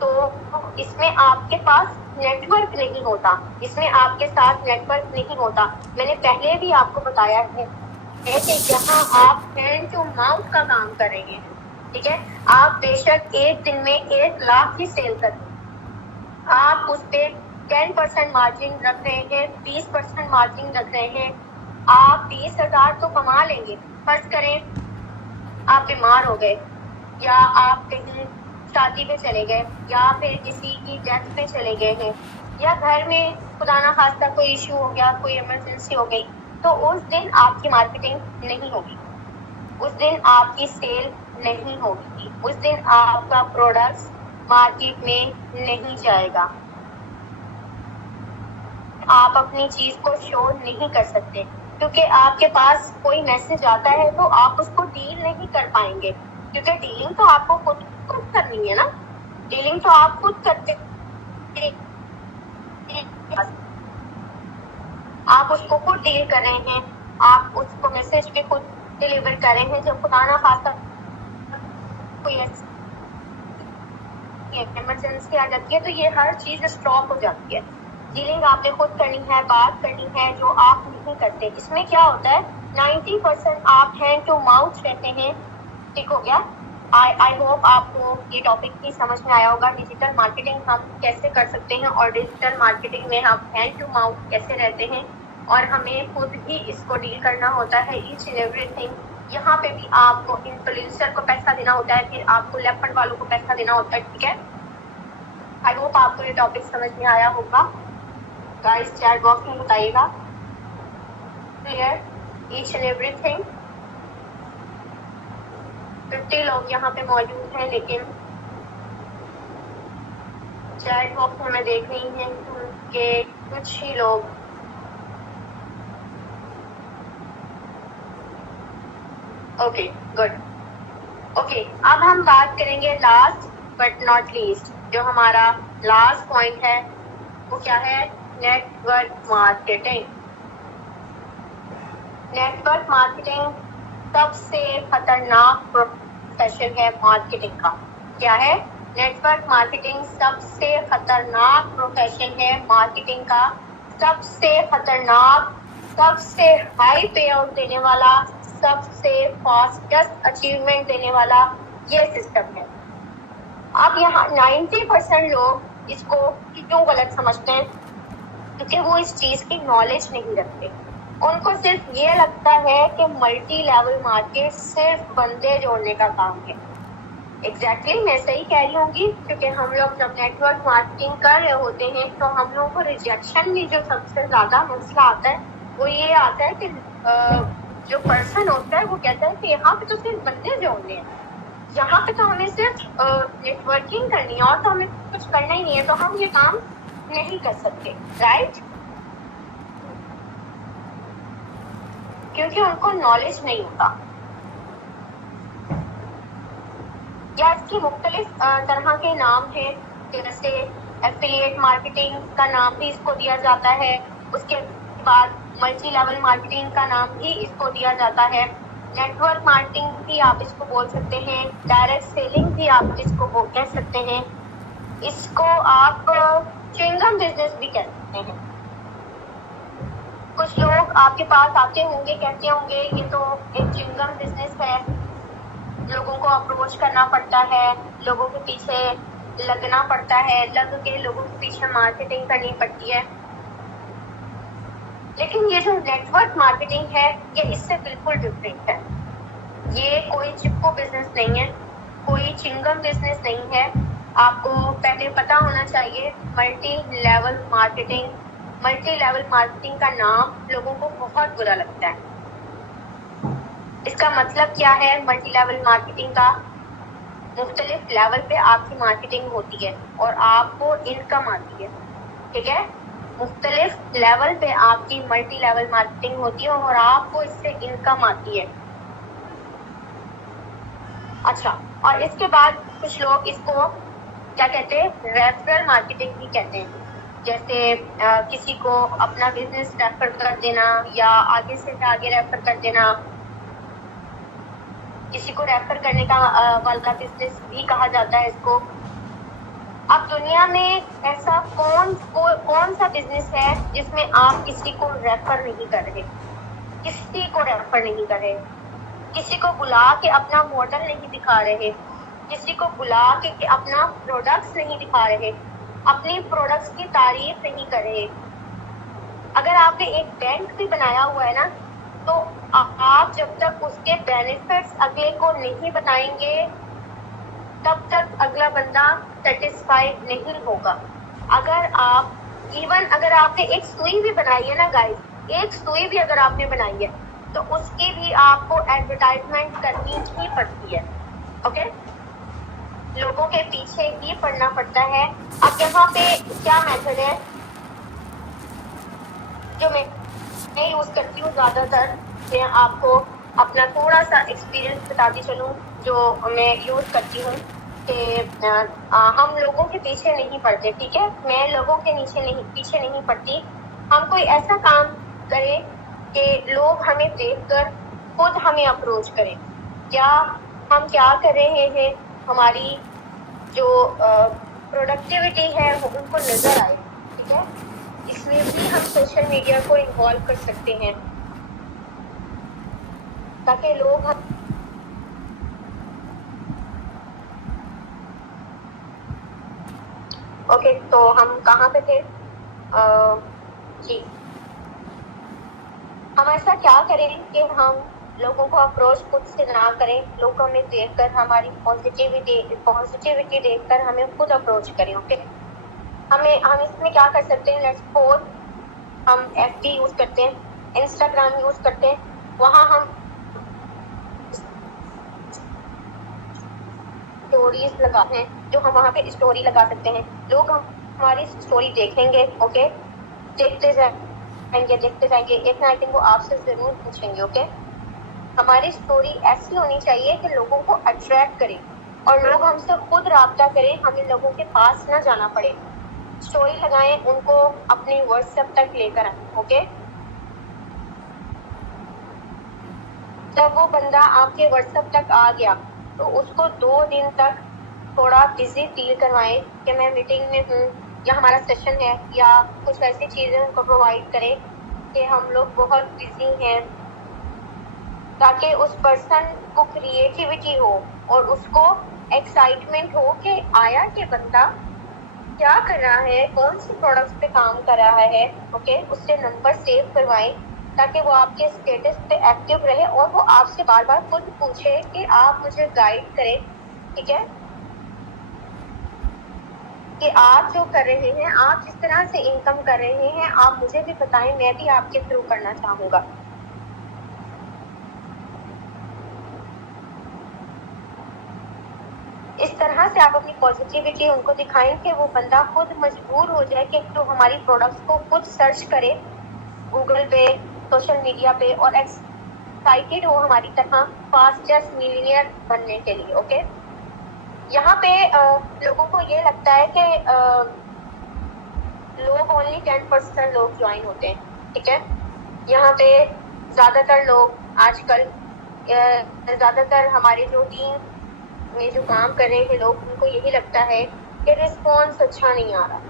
तो इसमें आपके पास नेटवर्क नहीं होता, इसमें आपके साथ नेटवर्क नहीं होता। मैंने पहले भी आपको बताया है कि यहाँ आप हैंड टू माउथ का काम कर रहे हैं। ठीक है, आप बेशक एक दिन में 1 लाख की सेल कर, आप उस पे 10% मार्जिन रख रहे हैं, 20% मार्जिन रख रहे हैं, आप 20,000 तो कमा लेंगे। फर्ज करें आप बीमार हो गए, या आप कहीं शादी पे चले गए, या फिर किसी की डेथ पे चले गए हैं, या घर में खुदा ना खास्ता कोई इशू हो गया, कोई इमरजेंसी हो गई, तो उस दिन आपकी मार्केटिंग नहीं होगी, उस दिन आपकी सेल नहीं होगी, उस दिन आपका प्रोडक्ट मार्केट में नहीं जाएगा, आप अपनी चीज को शो नहीं कर सकते, क्योंकि आपके पास कोई मैसेज आता है तो आप उसको डील नहीं कर पाएंगे, क्योंकि डीलिंग तो आपको खुद करनी है ना, डीलिंग तो आप खुद करते, आप उसको खुद डील कर रहे हैं, आप उसको मैसेज भी खुद डिलीवर कर रहे हैं। जब खुदा ना खास्ता कोई इमरजेंसी आ जाती है तो ये हर चीज स्टॉप हो जाती है। डीलिंग आपने खुद करनी है, बात करनी है, जो आप नहीं करते। इसमें क्या होता है, 90% आप हैंड टू माउथ रहते हैं। ठीक हो गया, आई होप आपको ये टॉपिक भी समझ में आया होगा। डिजिटल मार्केटिंग हम कैसे कर सकते हैं और डिजिटल मार्केटिंग में हम हैंड टू माउथ कैसे रहते हैं, और हमें खुद ही इसको डील करना होता है, ईच एंड एवरीथिंग। यहाँ पे भी आपको इन्फ्लुएंसर को पैसा देना होता है, फिर आपको लेपर्ड वालों को पैसा देना होता है। ठीक है, आई होप आपको ये टॉपिक समझ में आया होगा। गाइस चैट बॉक्स में बताइएगा क्लियर ईच एंड एवरीथिंग। 50 लोग यहाँ पे मौजूद हैं, लेकिन चैट बॉक्स में मैं देख रही हूँ कि कुछ ही लोग ओके गुड। ओके, अब हम बात करेंगे लास्ट बट नॉट लीस्ट, जो हमारा लास्ट पॉइंट है वो क्या है, नेटवर्क मार्केटिंग। नेटवर्क मार्केटिंग सबसे खतरनाक प्रोफेशन है मार्केटिंग का। क्या है? नेटवर्क मार्केटिंग सबसे खतरनाक प्रोफेशन है मार्केटिंग का। सबसे खतरनाक, सबसे हाई पे आउट देने वाला, सबसे फास्टेस्ट अचीवमेंट देने वाला ये सिस्टम है। अब यहाँ 90% लोग इसको क्यों गलत समझते हैं? क्योंकि वो इस चीज की नॉलेज नहीं रखते। उनको सिर्फ ये लगता है कि मल्टी लेवल मार्केट सिर्फ बंदे जोड़ने का काम है। एग्जैक्टली मैं सही कह रही होंगी, क्योंकि हम लोग जब नेटवर्क मार्केटिंग कर रहे होते हैं तो हम लोगों को रिजेक्शन में जो सबसे ज्यादा मसला आता है वो ये आता है कि जो पर्सन होता है वो कहता है कि यहाँ पे तो सिर्फ बंदे जोड़ने हैं, यहाँ पे तो हमें सिर्फ नेटवर्किंग करनी है और तो हमें कुछ करना ही नहीं है, तो हम ये काम नहीं कर सकते। राइट? क्योंकि उनको नॉलेज नहीं होता। या इसकी मुख्तलिफ तरह के नाम हैं, जैसे एफिलिएट मार्केटिंग का नाम भी इसको दिया जाता है। उसके बाद मल्टी लेवल मार्केटिंग का नाम भी इसको दिया जाता है। नेटवर्क मार्केटिंग भी आप इसको बोल सकते हैं। डायरेक्ट सेलिंग भी आप इसको कह सकते हैं। इसको आप च्युइंगम बिजनेस भी कह सकते हैं। कुछ लोग आपके पास आते होंगे, कहते होंगे ये तो एक च्युइंगम बिजनेस है, लोगों को अप्रोच करना पड़ता है, लोगों के पीछे लगना पड़ता है, लग के लोगों के पीछे मार्केटिंग करनी पड़ती है। लेकिन ये जो नेटवर्क मार्केटिंग है ये इससे बिल्कुल डिफरेंट है। ये कोई चिपको बिजनेस नहीं है, कोई चिंगम बिजनेस नहीं है। आपको पहले पता होना चाहिए multi level marketing. Multi level marketing का नाम लोगों को बहुत बुरा लगता है। इसका मतलब क्या है? मल्टी लेवल मार्केटिंग का मुख्तलिफ लेवल पे आपकी मार्केटिंग होती है और आपको इनकम आती है। ठीक है? मुख्तलिफ लेवल पे आपकी मल्टी लेवल मार्केटिंग होती है और आपको इससे इनकम आती है। अच्छा, और इसके बाद कुछ लोग इसको क्या कहते हैं? रेफरल मार्केटिंग भी कहते हैं। जैसे किसी को अपना बिजनेस रेफर कर देना या आगे से आगे रेफर कर देना, किसी को रेफर करने का वाला बिजनेस भी कहा जाता है इसको। अब दुनिया में ऐसा कौन सा बिजनेस है जिसमें आप किसी को रेफर नहीं कर रहे? किसी को रेफर नहीं कर रहे, किसी को बुला के अपना मॉडल नहीं दिखा रहे, किसी को बुला के अपना प्रोडक्ट्स नहीं दिखा रहे, अपनी प्रोडक्ट्स की तारीफ नहीं कर रहे। अगर आपने एक बैंक भी बनाया हुआ है ना, तो आप जब तक उसके बेनिफिट्स अगले को नहीं बताएंगे तब तक अगला बंदा सेटिस्फाइड नहीं होगा। अगर आपने एक सुई भी बनाई है ना गाइस, एक सुई भी अगर आपने बनाई है तो उसकी भी आपको एडवर्टाइजमेंट करनी ही पड़ती है। ओके? लोगों के पीछे ही पड़ना पड़ता है। अब यहाँ पे क्या मेथड है जो मैं यूज करती हूँ ज्यादातर? मैं आपको अपना थोड़ा सा एक्सपीरियंस बताती चलूँ जो मैं यूज करती हूँ कि हम लोगों के पीछे नहीं पड़ते। ठीक है? मैं लोगों के पीछे नहीं पड़ती। हम कोई ऐसा काम करें कि लोग हमें देखकर खुद हमें अप्रोच करें। हम क्या कर रहे हैं, हमारी जो प्रोडक्टिविटी है वो उनको नजर आए। ठीक है? इसमें भी हम सोशल मीडिया को इन्वॉल्व कर सकते हैं ताकि लोग ओके, तो हम कहाँ पे थे? जी, हम ऐसा क्या करें कि हम लोगों को अप्रोच खुद से ना करें, लोग हमें देखकर हमारी पॉजिटिविटी देखकर हमें खुद अप्रोच करें। ओके? हम इसमें क्या कर सकते हैं? लेट्स सपोज हम FB यूज करते हैं, इंस्टाग्राम यूज करते हैं, वहाँ हम स्टोरीज लगाते हैं, जो हम वहाँ पे स्टोरी लगा सकते हैं। लोग हमारी स्टोरी देखेंगे। ओके? देखते जाएंगे, एक ना एक दिन वो आपसे जरूर पूछेंगे। ओके? हमारी स्टोरी ऐसी होनी चाहिए कि लोगों को अट्रैक्ट करे और लोग हमसे खुद राब्ता करें, हमें लोगों के पास ना जाना पड़े। स्टोरी लगाएं, उनको अपनी व्हाट्सएप तक लेकर आए। ओके, जब वो बंदा आपके व्हाट्सएप तक आ गया तो उसको 2 दिन तक थोड़ा बिजी फील करवाएं कि मैं मीटिंग में हूँ या हमारा सेशन है, या कुछ ऐसी चीजें उनको प्रोवाइड करें कि हम लोग बहुत बिजी हैं, ताकि उस पर्सन को क्रिएटिविटी हो और उसको एक्साइटमेंट हो कि आया कि बंदा क्या कर रहा है, कौन सी प्रोडक्ट्स पे काम कर रहा है। ओके, उससे नंबर सेव करवाएं ताकि वो आपके स्टेटस पे एक्टिव रहे और वो आपसे बार बार खुद पूछे कि आप मुझे गाइड करें। ठीक है, कि आप जो कर रहे हैं, आप जिस तरह से इनकम कर रहे हैं, आप मुझे भी बताएं, मैं भी आपके थ्रू करना चाहूंगा। इस तरह से आप अपनी पॉजिटिविटी उनको दिखाएं कि वो बंदा खुद मजबूर हो जाए कि तो हमारी प्रोडक्ट्स को खुद सर्च करे गूगल पे, सोशल मीडिया पे, और एक्साइटेड हो हमारी तरह फास्टेस्ट मिलियनियर बनने के लिए। ओके, यहाँ पे लोगों को ये लगता है कि लोग ओनली 10% लोग ज्वाइन होते हैं। ठीक है, यहाँ पे ज़्यादातर लोग आजकल ज़्यादातर हमारे जो टीम में जो काम कर रहे हैं लोग, उनको यही लगता है कि रिस्पॉन्स अच्छा नहीं आ रहा।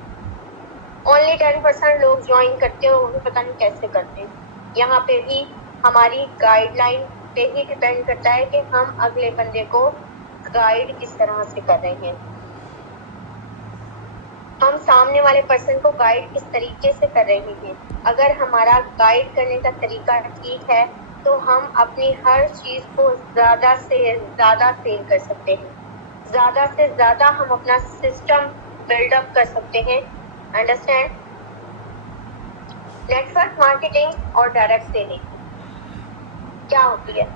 ओनली 10% लोग ज्वाइन करते हो, उन्हें पता नहीं कैसे करते हैं। यहाँ पे भी हमारी गाइडलाइन पे ही डिपेंड करता है कि हम अगले बंदे को गाइड किस तरह से कर रहे हैं, हम सामने वाले पर्सन को गाइड किस तरीके से कर रहे हैं। अगर हमारा गाइड करने का तरीका ठीक है तो हम अपनी हर चीज़ को ज़्यादा से ज़्यादा सेल कर सकते हैं, ज़्यादा से ज़्यादा हम अपना सिस्टम बिल्डअप कर सकते हैं। अंडरस्टैंड? नेटवर्क मार्केटिंग और डायरेक्ट सेलिंग क्या होती है?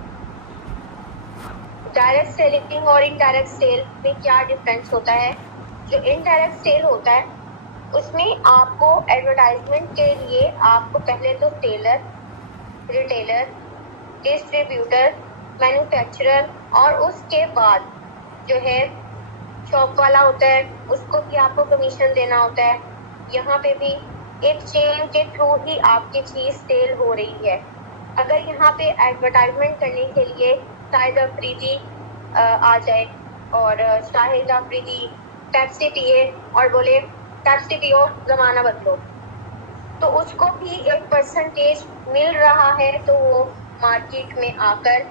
डायरेक्ट सेलिंग और इनडायरेक्ट सेल में क्या डिफरेंस होता है? जो इनडायरेक्ट सेल होता है उसमें आपको एडवर्टाइजमेंट के लिए आपको पहले तो सेलर, रिटेलर, डिस्ट्रीब्यूटर, मैन्युफैक्चरर और उसके बाद जो है शॉप वाला होता है, उसको भी आपको कमीशन देना होता है। यहाँ पे भी एक चेन के थ्रू ही आपकी चीज़ सेल हो रही है। अगर यहाँ पे एडवर्टाइजमेंट करने के लिए शाहिद अफरीदी आ जाए और शाहिद अफरीदी पेप्सी पिए और बोले पेप्सी पियो ज़माना बदलो, तो उसको भी एक परसेंटेज मिल रहा है, तो वो मार्केट में आकर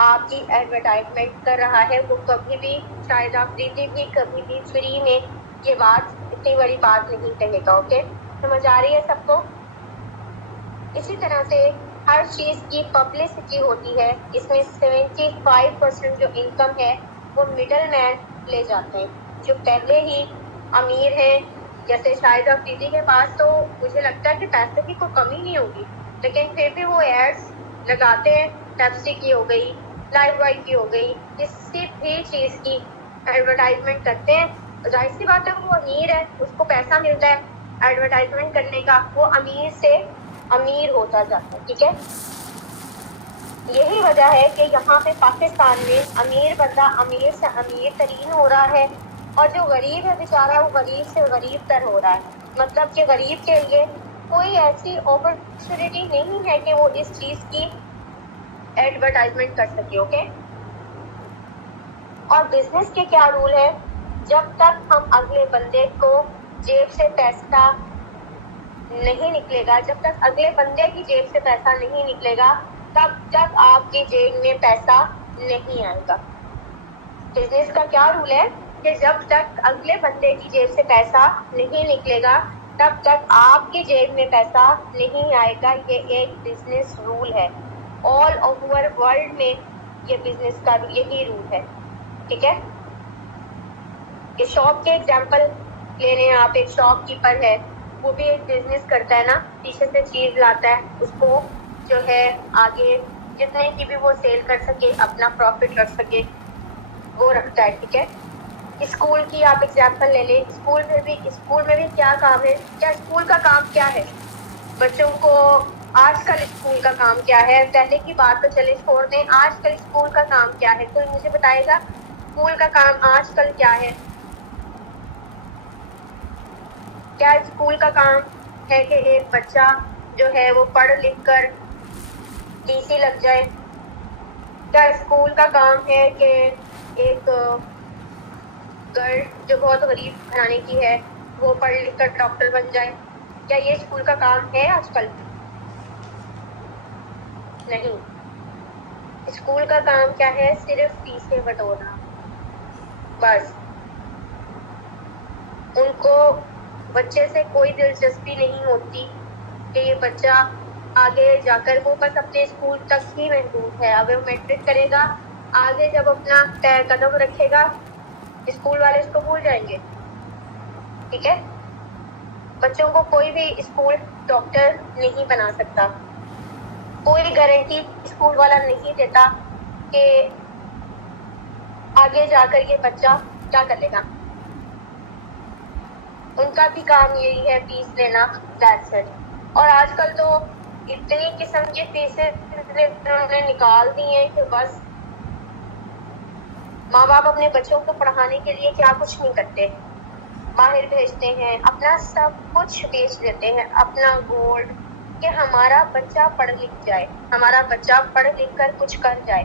आपकी एडवर्टाइजमेंट कर रहा है। वो कभी भी शाहिद अफरीदी भी कभी भी फ्री में ये बात इतनी बड़ी बात नहीं कहेगा। ओके, समझ आ रही है सबको? इसी तरह से हर चीज़ की पब्लिसिटी होती है। इसमें 75% जो इनकम है वो मिडल मैन ले जाते हैं, जो पहले ही अमीर हैं। जैसे शाहिद अफरीदी के पास तो मुझे लगता है कि पैसे की कोई कमी नहीं होगी, लेकिन फिर भी वो एड्स लगाते हैं। पेप्सी की हो गई, लाइफ बॉय की हो गई, किसी भी चीज़ की एडवर्टाइजमेंट करते हैं। जाहिर सी बात है वो अमीर है, उसको पैसा मिलता है एडवर्टाइजमेंट करने का, वो अमीर से अमीर होता जाता है। ठीक है, यही वजह है कि यहाँ पे पाकिस्तान में अमीर बंदा अमीर से अमीर तरीन हो रहा है और जो गरीब है बेचारा वो गरीब से गरीब तर हो रहा है। मतलब कि गरीब के लिए कोई ऐसी अपॉर्चुनिटी नहीं है कि वो इस चीज़ की एडवर्टाइजमेंट कर सके। ओके, और बिजनेस के क्या रूल है? जब तक हम अगले बंदे को जेब से पैसा नहीं निकलेगा, जब तक अगले बंदे की जेब से पैसा नहीं निकलेगा, तब तक आपकी जेब में पैसा नहीं आएगा। बिजनेस का क्या रूल है कि जब तक अगले बंदे की जेब से पैसा नहीं निकलेगा, तब तक आपकी जेब में पैसा नहीं आएगा। ये एक बिजनेस रूल है, ऑल ओवर वर्ल्ड में ये बिजनेस का यही रूल है। ठीक है, ये शॉप के एग्जाम्पल ले लें आप। एक शॉपकीपर है, वो भी एक बिजनेस करता है ना, पीछे से चीज़ लाता है, उसको जो है आगे जितने की भी वो सेल कर सके, अपना प्रॉफिट रख सके, वो रखता है। ठीक है, स्कूल की आप एग्जाम्पल ले लें। स्कूल में भी क्या काम है? क्या स्कूल का काम क्या है? बच्चों को आजकल स्कूल का काम क्या है? पहले की बात तो चले छोड़ दें, आजकल स्कूल का काम क्या है? कोई मुझे बताएगा स्कूल का काम आजकल क्या है? क्या स्कूल का काम है कि एक बच्चा जो है वो पढ़ लिख कर डीसी लग जाए? क्या स्कूल का काम है कि एक गर्ल जो बहुत गरीब घराने की है वो पढ़ लिख कर डॉक्टर बन जाए? क्या ये स्कूल का काम है आजकल? नहीं। स्कूल का काम क्या है? सिर्फ फीसें बटोरना, बस। उनको बच्चे से कोई दिलचस्पी नहीं होती कि ये बच्चा आगे जाकर वो बस अपने स्कूल तक ही महदूद है। अगर वो मैट्रिक करेगा, आगे जब अपना पैर कदम रखेगा, स्कूल वाले इसको भूल जाएंगे। ठीक है? बच्चों को कोई भी स्कूल डॉक्टर नहीं बना सकता। कोई गारंटी स्कूल वाला नहीं देता कि आगे जाकर ये बच्चा क्या करेगा। उनका भी काम यही है फीस लेना, दैट्स इट। और आजकल तो इतनी किस्म की फीसें उन्होंने निकाल दी हैं कि बस माँ बाप अपने बच्चों को पढ़ाने के लिए क्या कुछ नहीं करते। बाहर भेजते हैं, अपना सब कुछ बेच देते हैं, अपना गोल्ड, कि हमारा बच्चा पढ़ लिख जाए, हमारा बच्चा पढ़ लिख कर कुछ कर जाए,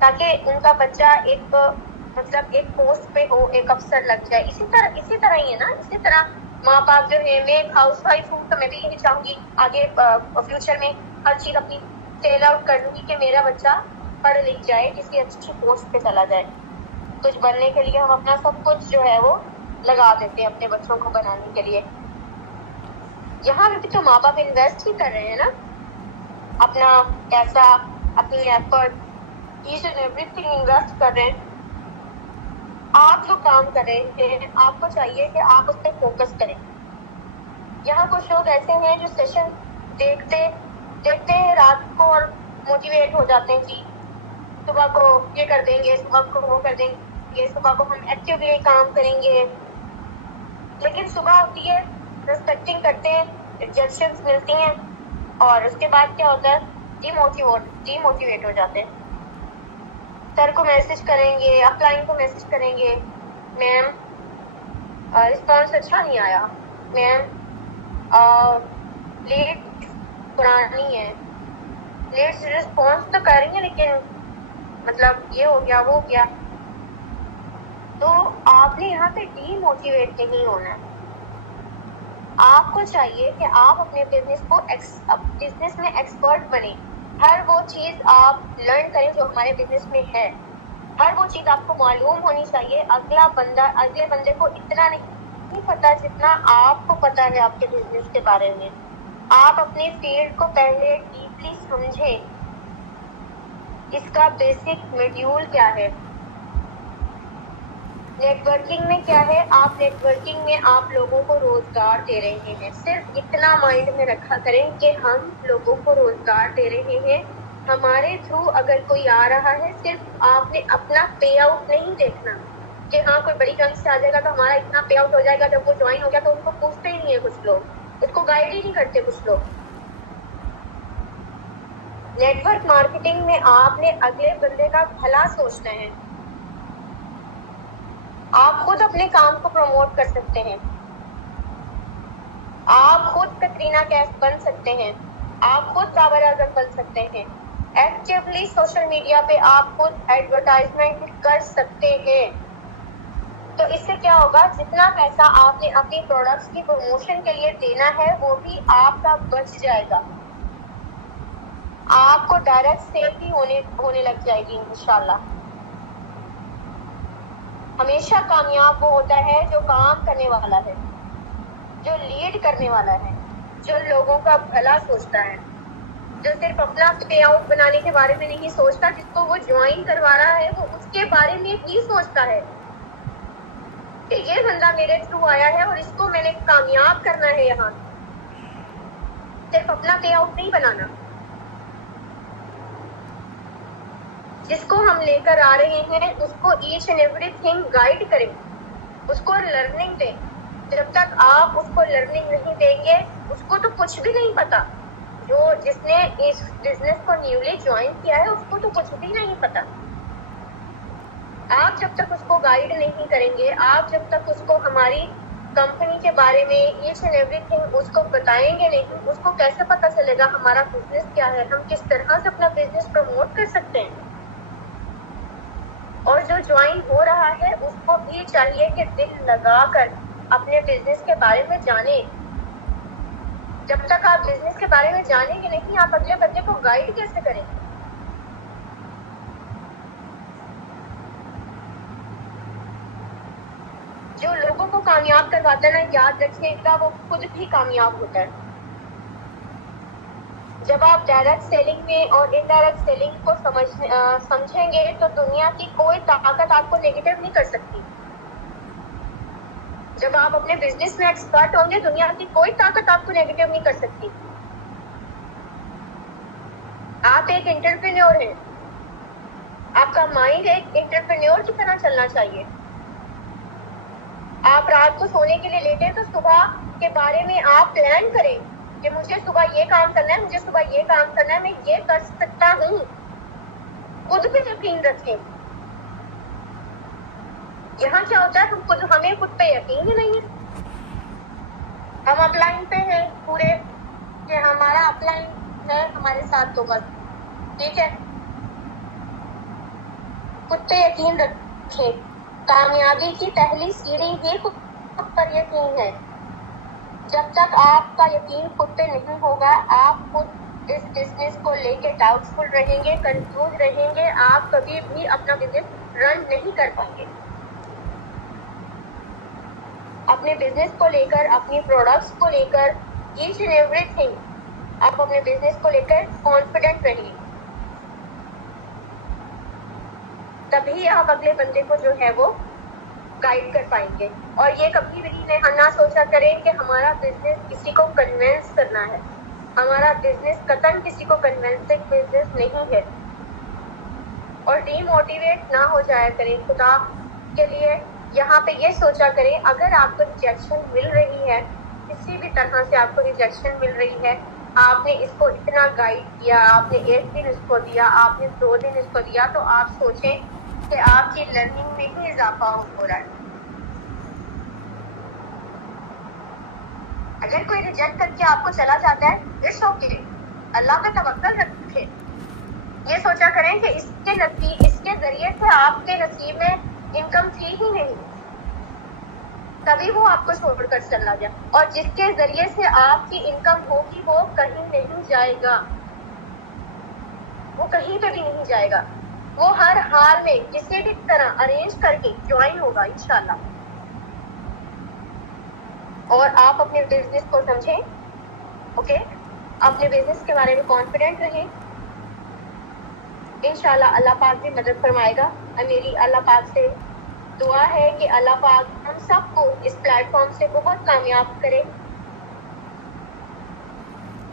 ताकि उनका बच्चा एक एक पोस्ट पे हो, एक अफसर लग जाए। इसी तरह ही है ना। इसी तरह माँ बाप जो है, मैं एक हाउस वाइफ हूँ तो मैं भी यही चाहूंगी आगे फ्यूचर में हर चीज अपनी सेल आउट कर लूंगी कि मेरा बच्चा पढ़ लिख जाए, किसी अच्छी पोस्ट पे चला जाए। कुछ बनने के लिए हम अपना सब कुछ जो है वो लगा देते हैं अपने बच्चों को बनाने के लिए। यहाँ पे भी तो माँ बाप इन्वेस्ट ही कर रहे हैं ना, अपना पैसा, अपनी effort, each and everything invest कर रहे हैं। आप जो काम कर रहे हैं, आपको चाहिए कि आप उस पर फोकस करें। यहाँ कुछ लोग ऐसे हैं जो सेशन देखते हैं रात को और मोटिवेट हो जाते हैं कि सुबह को ये कर देंगे, सुबह को वो कर देंगे, सुबह को हम एक्टिवली काम करेंगे। लेकिन सुबह होती है, रिस्पेक्टिंग करते हैं, रिजेक्शंस मिलती हैं, और उसके बाद क्या होता है? डीमोटिवेट हो जाते हैं। सर को मैसेज करेंगे, अपलाइन को मैसेज करेंगे, मैम रिस्पॉन्स अच्छा नहीं आया, मैम लेट पुरानी है, लेट रिस्पॉन्स तो करेंगे लेकिन मतलब ये हो गया, वो हो गया। तो आपने यहाँ पे डीमोटिवेट नहीं होना है। आपको चाहिए कि आप अपने बिजनेस में एक्सपर्ट बने। हर वो चीज आप लर्न करें जो हमारे बिजनेस में है। हर वो चीज आपको मालूम होनी चाहिए। अगले बंदे को इतना नहीं पता जितना आपको पता है आपके बिजनेस के बारे में। आप अपने फील्ड को पहले डीपली समझे, इसका बेसिक मॉड्यूल क्या है, नेटवर्किंग में क्या है। आप नेटवर्किंग में आप लोगों को रोजगार दे रहे हैं। सिर्फ इतना माइंड में रखा करें कि हम लोगों को रोजगार दे रहे हैं। हमारे थ्रू अगर कोई आ रहा है, सिर्फ आपने अपना पे आउट नहीं देखना कि हाँ कोई बड़ी रंग से आ जाएगा तो हमारा इतना पे आउट हो जाएगा। जब वो ज्वाइन हो गया तो उनको पूछते ही नहीं है कुछ लोग, उसको गाइड ही नहीं करते कुछ लोग। नेटवर्क मार्केटिंग में आपने अगले बंदे का भला सोचना है। आप खुद अपने काम को प्रमोट कर सकते हैं। आप खुद कटरीना कैफ बन सकते हैं। आप खुद बाबर आजम बन सकते हैं। एक्टिवली सोशल मीडिया पे आप खुद एडवर्टाइजमेंट कर सकते हैं। तो इससे क्या होगा? जितना पैसा आपने अपनी प्रोडक्ट्स की प्रमोशन के लिए देना है वो भी आपका बच जाएगा। आपको डायरेक्ट सेल भी होने लग जाएगी इंशाल्लाह। हमेशा कामयाब वो होता है जो काम करने वाला है, जो लीड करने वाला है, जो लोगों का भला सोचता है, जो सिर्फ अपना पे आउट बनाने के बारे में नहीं सोचता। जिसको वो ज्वाइन करवा रहा है वो उसके बारे में भी सोचता है कि ये बंदा मेरे थ्रू आया है और इसको मैंने कामयाब करना है। यहाँ सिर्फ अपना पे आउट नहीं बनाना। जिसको हम लेकर आ रहे हैं उसको ईच एंड एवरीथिंग गाइड करें, उसको लर्निंग दें। जब तक आप उसको लर्निंग नहीं देंगे, उसको तो कुछ भी नहीं पता। जिसने इस बिजनेस को न्यूली ज्वाइन किया है उसको तो कुछ भी नहीं पता। आप जब तक उसको गाइड नहीं करेंगे, आप जब तक उसको हमारी कंपनी के बारे में ईच एंड एवरीथिंग उसको बताएंगे नहीं, उसको कैसे पता चलेगा हमारा बिजनेस क्या है, हम किस तरह से अपना बिजनेस प्रमोट कर सकते हैं। और जो ज्वाइन हो रहा है उसको भी चाहिए कि दिल लगाकर अपने बिजनेस के बारे में जाने। जब तक आप बिजनेस के बारे में जानेंगे नहीं, आप अगले बंदे को गाइड कैसे करेंगे? जो लोगों को कामयाब करवाता है ना, याद रखिएगा वो खुद भी कामयाब होता है। जब आप डायरेक्ट सेलिंग में और इनडायरेक्ट सेलिंग को समझेंगे तो दुनिया की कोई ताकत आपको नेगेटिव नहीं कर सकती। जब आप अपने बिजनेस में एक्सपर्ट होंगे, दुनिया की कोई ताकत आपको नेगेटिव नहीं कर सकती। आप एक एंटरप्रेन्योर हैं, आपका माइंड एक एंटरप्रेन्योर की तरह चलना चाहिए। आप रात को सोने के लिए लेटे तो सुबह के बारे में आप प्लान करें कि मुझे सुबह ये काम करना है, मुझे सुबह ये काम करना है, मैं ये कर सकता हूँ। खुद पे यकीन रखें। यहाँ क्या होता है, हमें खुद पे यकीन ही नहीं है। हम अपलाइन पे हैं पूरे, कि हमारा अपलाइन है हमारे साथ, तो बस ठीक है। खुद पे यकीन रखें। कामयाबी की पहली सीढ़ी ही खुद पर यकीन है। जब तक आपका यकीन खुद पे नहीं होगा, आप खुद इस बिजनेस को लेके डाउटफुल रहेंगे, कंफ्यूज रहेंगे, आप कभी भी अपना बिजनेस रन नहीं कर पाएंगे। अपने बिजनेस को लेकर, अपनी प्रोडक्ट्स को लेकर, ईच एंड एवरीथिंग, आप अपने बिजनेस को लेकर कॉन्फिडेंट रहिए। तभी आप अगले बंदे को जो है वो गाइड कर पाएंगे। और ये कभी भी ना सोचा करें कि हमारा बिजनेस किसी को कन्विंस करना है। हमारा बिजनेस कतई किसी को कन्विंसिंग बिजनेस नहीं है। और डीमोटिवेट ना हो जाया करें खुदा के लिए। यहाँ पे ये सोचा करें, अगर आपको रिजेक्शन मिल रही है, किसी भी तरह से आपको रिजेक्शन मिल रही है, आपने इसको इतना गाइड किया, आपने 1 दिन इसको दिया, आपने 2 दिन इसको दिया, तो आप सोचें कि आपकी लर्निंग में ही इजाफा हो रहा है। अगर कोई रिजेक्ट करके आपको चला जाता है, इट्स ओके, अल्लाह पे तवक्कल रखें। ये सोचा करें कि इसके जरिए से आपके नसीब में इनकम थी ही नहीं, तभी वो आपको छोड़कर चला गया। और जिसके जरिए से आपकी इनकम होगी वो कहीं नहीं जाएगा, वो कहीं पे भी नहीं जाएगा। वो हर हाल में किसी भी तरह अरेंज करके ज्वाइन होगा इंशाल्लाह। और आप अपने बिजनेस को समझें, ओके, अपने बिजनेस के बारे में कॉन्फिडेंट रहें। इंशाल्लाह अल्लाह पाक भी मदद फरमाएगा। मेरी अल्लाह पाक से दुआ है कि अल्लाह पाक हम सबको इस प्लेटफॉर्म से बहुत कामयाब करे।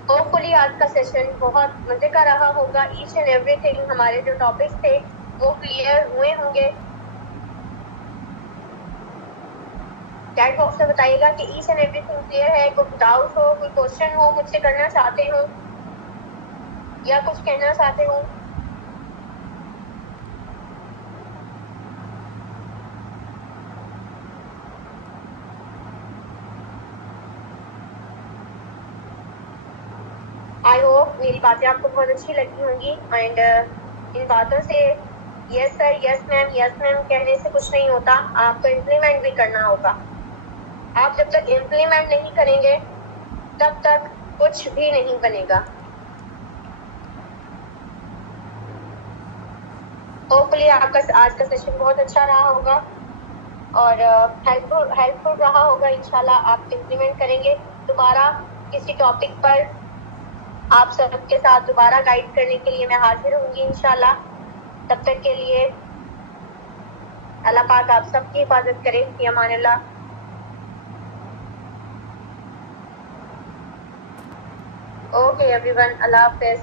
होपफुली आज का सेशन बहुत मजे का रहा होगा। ईच एंड एवरीथिंग, हमारे जो टॉपिक्स थे वो क्लियर हुए होंगे। चैट बॉक्स में बताइएगा कि ईच एंड एवरीथिंग क्लियर है। कोई डाउट हो, कोई क्वेश्चन हो, मुझसे करना चाहते हो या कुछ कहना चाहते हो। आई होप मेरी बातें आपको बहुत अच्छी लगी होंगी। एंड इन बातों से यस सर, यस मैम कहने से कुछ नहीं होता, आपको इम्प्लीमेंट भी करना होगा। आप जब तक इम्प्लीमेंट नहीं करेंगे तब तक कुछ भी नहीं बनेगा। होपफुली आपका आज का सेशन बहुत अच्छा रहा होगा और हेल्पफुल रहा होगा। इंशाल्लाह आप इम्प्लीमेंट करेंगे। दोबारा किसी टॉपिक पर आप सबके साथ दोबारा गाइड करने के लिए मैं हाजिर होंगी इंशाल्लाह। तब तक के लिए अल्लाह पाक आप सबकी हिफाजत करे। फी अमानिल्लाह। ओके एवरीवन, अल्लाह हाफिज़।